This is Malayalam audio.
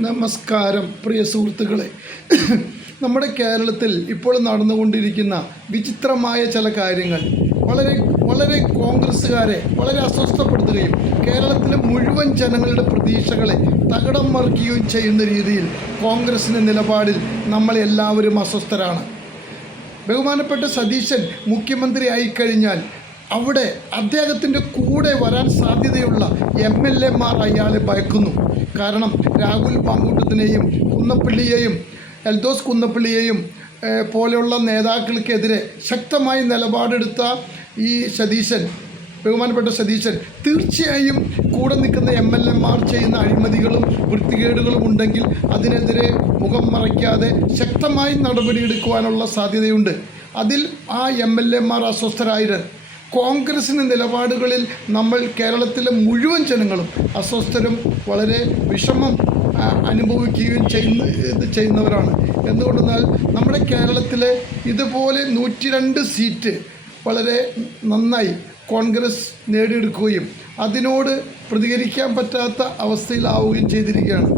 നമസ്കാരം പ്രിയ സുഹൃത്തുക്കളെ. നമ്മുടെ കേരളത്തിൽ ഇപ്പോൾ നടന്നുകൊണ്ടിരിക്കുന്ന വിചിത്രമായ ചില കാര്യങ്ങൾ വളരെ വളരെ കോൺഗ്രസ്സുകാരെ വളരെ അസ്വസ്ഥപ്പെടുത്തുകയും കേരളത്തിലെ മുഴുവൻ ജനങ്ങളുടെ പ്രതീക്ഷകളെ തകിടം മറിക്കുകയും ചെയ്യുന്ന രീതിയിൽ കോൺഗ്രസിൻ്റെ നിലപാടിൽ നമ്മളെല്ലാവരും അസ്വസ്ഥരാണ്. ബഹുമാനപ്പെട്ട സതീശൻ മുഖ്യമന്ത്രി ആയിക്കഴിഞ്ഞാൽ അവിടെ അദ്ദേഹത്തിൻ്റെ കൂടെ വരാൻ സാധ്യതയുള്ള MLA-മാർ അയാളെ ഭയക്കുന്നു. കാരണം രാഹുൽ പാങ്കൂട്ടത്തിനെയും കുന്നപ്പള്ളിയെയും എൽദോസ് കുന്നപ്പള്ളിയെയും പോലെയുള്ള നേതാക്കൾക്കെതിരെ ശക്തമായി നിലപാടെടുത്ത ഈ സതീശൻ, ബഹുമാനപ്പെട്ട സതീശൻ, തീർച്ചയായും കൂടെ നിൽക്കുന്ന MLA-മാർ ചെയ്യുന്ന അഴിമതികളും വൃത്തികേടുകളും ഉണ്ടെങ്കിൽ അതിനെതിരെ മുഖം മറയ്ക്കാതെ ശക്തമായി നടപടിയെടുക്കുവാനുള്ള സാധ്യതയുണ്ട്. അതിൽ ആ MLA-മാർ അസ്വസ്ഥരായത് കോൺഗ്രസിൻ്റെ നിലപാടുകളിൽ നമ്മൾ കേരളത്തിലെ മുഴുവൻ ജനങ്ങളും അസ്വസ്ഥരും വളരെ വിഷമം അനുഭവിക്കുകയും ചെയ്യുന്നവരാണ്. എന്തുകൊണ്ടെന്നാൽ നമ്മുടെ കേരളത്തിലെ ഇതുപോലെ 102 സീറ്റ് വളരെ നന്നായി കോൺഗ്രസ് നേടിയെടുക്കുകയും അതിനോട് പ്രതികരിക്കാൻ പറ്റാത്ത അവസ്ഥയിലാവുകയും ചെയ്തിരിക്കുകയാണ്.